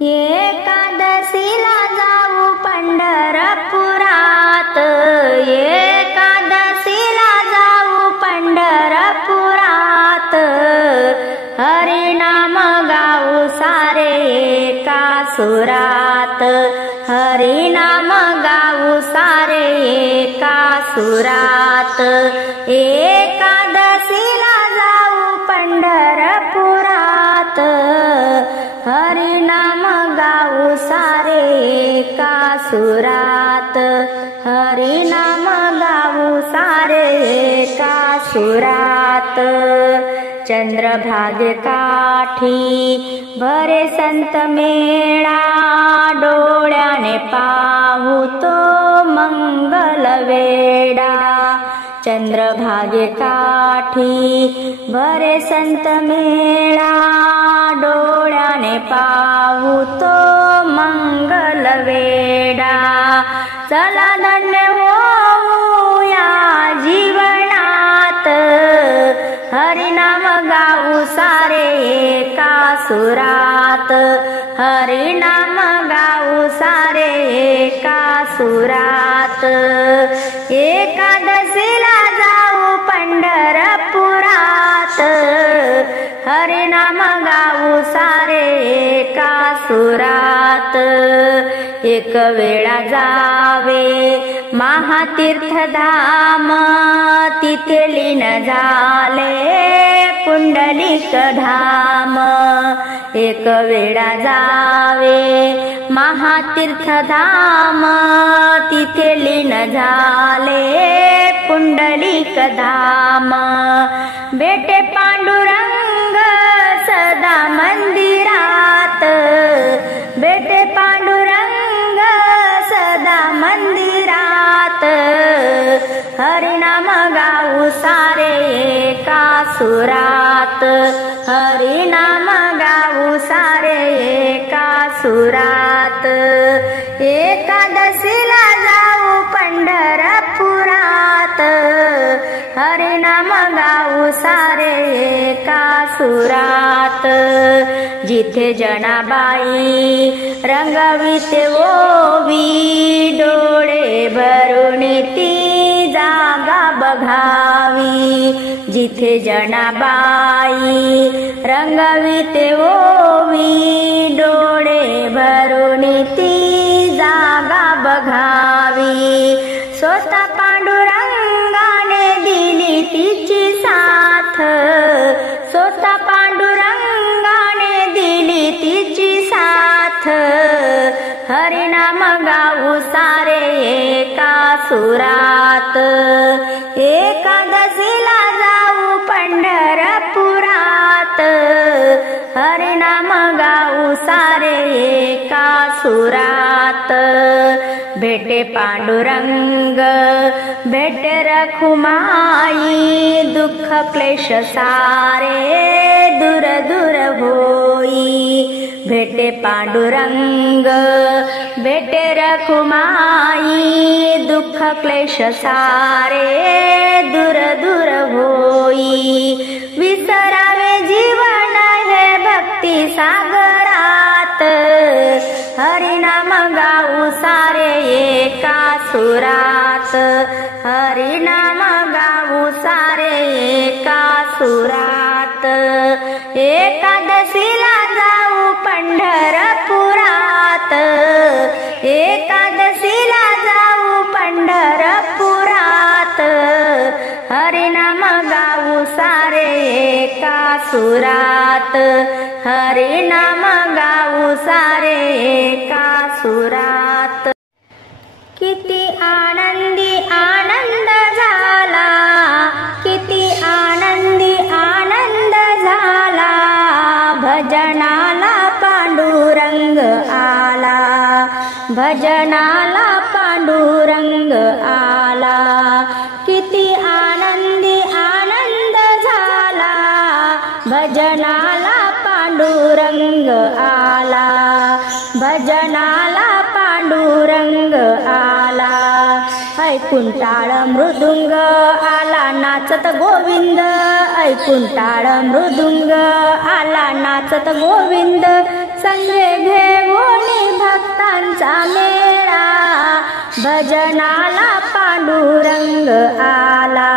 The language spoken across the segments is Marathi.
एकादशीला जाऊ पंढरपुरात, एकादशीला जाऊ पंढरपुरात, हरिनाम गाऊ सारे एका सुरात, हरिनाम गाऊ सारे एका सुरात. एकादशीला जाऊ पंढरपुरात, हरिनाम गाऊ सारे एका सुरात, हरिनाम गाऊ सारे एका सुरात. चंद्रभागे काठी भरे संत मेळा, डोळ्याने पाहू तो मंगल वेडा. चंद्रभागे काठी भरे संत मेळा, डोळ्याने पाहू तो मंगल वेडा. चला धन्य होऊ या जीवनात, हरिनाम गाऊ सारे एका सुरात, हरिनाम गाऊ सारे एका सुरात. एकादशीला जाऊ पंढरपुरात, हरिनाम गाऊ सारे एका सुरात. एक वेळा जावे महातीर्थधाम, तिथे लीन झाले पुंडलिक धाम. एक वेळा जावे महातीर्थधाम, तिथे लीन झाले पुंडलिक धाम. भेटे पांडुरंग सदा मंदिरात, भेटे पांडुरंग सदा मंदिरात, हरिनाम गाऊ सारे एका सुरात, हरिनाम गाऊ सारे एका सुरात. एकादशीला जाऊ पंढरपुरात, हरिनाम गाऊ सारे एका सुरात. जिथे जनाबाई रंगविते ओवी, डोळे भरून ती जागा बघावी. जिथे जनाबाई रंगविते ओवी, डोळे भरून ती जागा बघावी. स्वतः पांडुरंगाने दिली तिची साथ, स्वतः पांडुरंगाने दिली तिची साथ, हरिनाम गाऊ सारे एका सुरात. एकादशीला जाऊ पंढरपुरात, हरिनाम गाऊ सारे एका सुरात. भेटे पांडुरंग भेटे रखुमाई, दुःख क्लेश सारे दूर दूर होई. भेटे पांडुरंग भेटे रखुमाई, दुःख क्लेश सारे दूर दूर होई. विसरावे जीवन हे भक्ती सागरात, हरिनाम गाऊ सारे एका सुरात, हरिनाम गाऊ सारे एका सुरात. एकादशीला जाऊ पंढरपुरात, एकादशीला जाऊ पंढरपुरात, हरिनाम गाऊ सारे एका सुरात, हरिनाम गाऊ सारे एका सुरात. किती आनंदी आनंद झाला, किती आनंदी आनंद झाला, भजनाला पांडुरंग आला, भजनाला पांडुरंग आला. किती आनंदी आनंद झाला, भजनाला पांडुरंग आला, भजनाला पांडुरंग आला. ऐकून टाळ मृदुंग आला नाचत गोविंद, ऐकून टाळ मृदुंग आला नाचत गोविंद. संगे घेऊ फुलांचा मेळा, भजनाला पांडुरंग आला,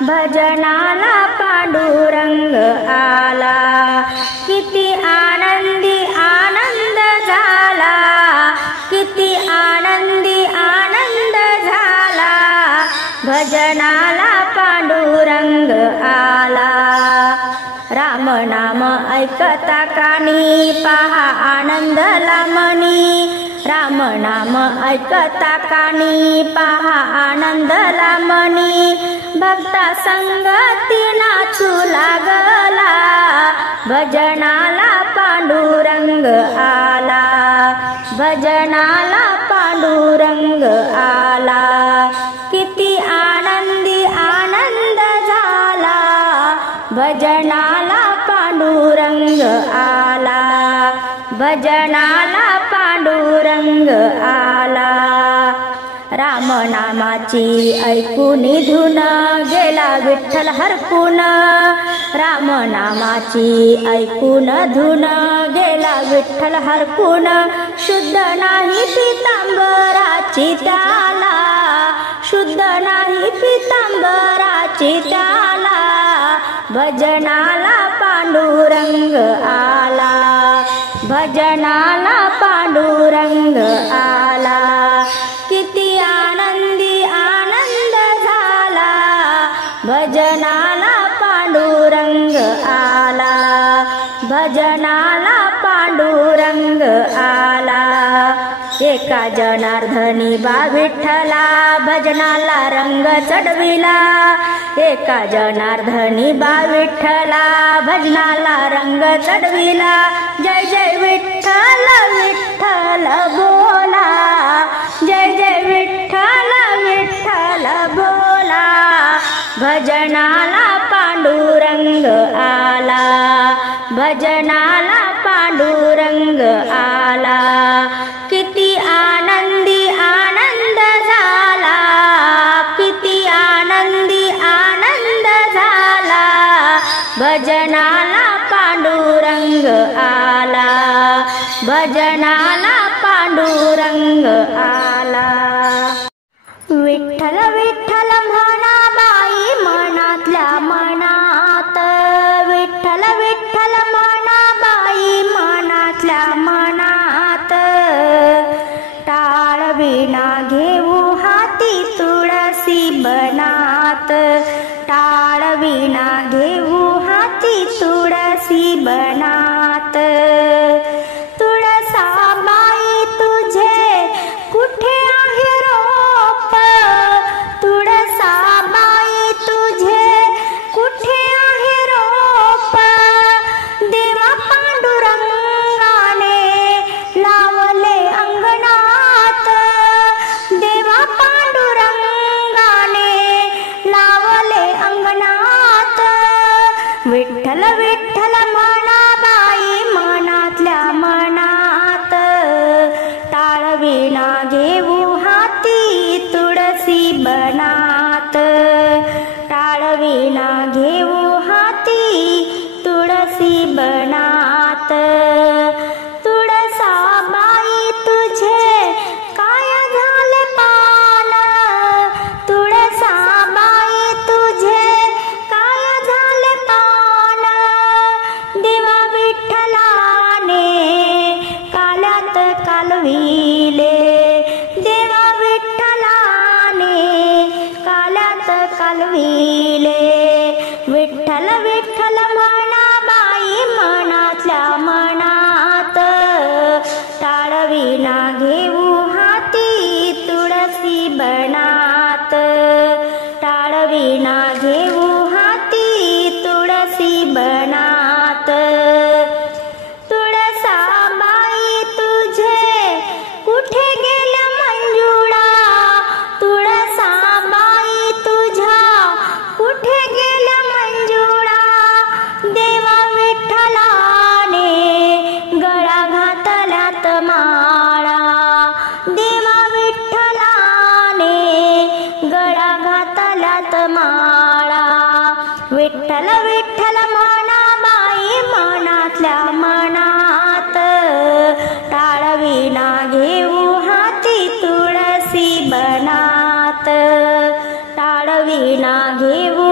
भजनाला पांडुरंग आला. किती आनंदी आनंद झाला, किती आनंदी आनंद झाला, भजनाला पांडुरंग आला. राम नाम ऐकता कानी पहा आनंदला मनी, राम नाम ऐकता कानी पहा आनंदला मनी. भक्ता संगती नाचू लागला, भजनाला पांडुरंग आला, भजनाला पांडुरंग आला. किती आनंदी आनंद झाला, भजनाला पांडुरंग आला, भजनाला पांडुरंग आला. राम नामाची ऐकून धुन गेला विठ्ठल हरपून, राम नामाची ऐकून धुन गेला विठ्ठल हरपून. शुद्ध नाही पितांबराची त्याला, शुद्ध नाही पितांबराची त्याला, भजनाला पांडुरंग आला, भजनाला पांडुरंग आला. किती आनंदी आनंद झाला, भजनाला पांडुरंग आला, भजनाला पांडुरंग आला. एका जनार्दनी बा विठ्ठला भजनाला रंग चढविला, एका जनार्दनी बा विठ्ठला भजनाला रंग चढविला. जय जय विठ्ठल विठ्ठल बोला, जय जय विठ्ठल विठ्ठल बोला, भजनाला पांडुरंग आला, भजनाला पांडुरंग आला. किती आनंदी आनंद झाला, किती आनंदी आनंद झाला, भजनाला पांडुरंग आला, भजनाला पांडुरंग आला. विठ्ठल विठ्ठल म्हणा बाई मनातल्या मनात, विठ्ठल विठ्ठल म्हणा बाई मनातल्या मनात. टाळ विणा घेऊ हाती तुळसी बनात, टाळ विणा घेऊ हाती तुळसी बनात. तुळसाबाई तुझे कुठे आहे रोप, तुळसाबाई तुझे कुठे आहे रोप. देवा पांडुरंगाने लावले अंगणात, देवा पांडुरंगाने लावले अंगणात. विठ्ठल विठ्ठल म्हणा बाई मनातल्या मनात. टाळ विणा घेऊ हाती तुळसी बनात, टाळ विणा घेऊ हाती तुळसी बनात. तुळसाबाई तुझे काय झाले पान, तुळसाबाई तुझे काय झाले पान. देवा विठ्ठलाने काल्यात कालविले, देवा विठ्ठलाने काल्यात कालविले. विठ्ठल विठ्ठल म्हणा बाई मनातल्या मनात. टाळ विणा घेऊ हाती तुळसी बनात, टाळ विणा घेऊ हाती तुळसी बनात. तुळसाबाई तुझे कुठे गेल्या मंजुळा, तुळसाबाई तुझ्या कुठे गेल्या मंजुळा. वीणा घेऊन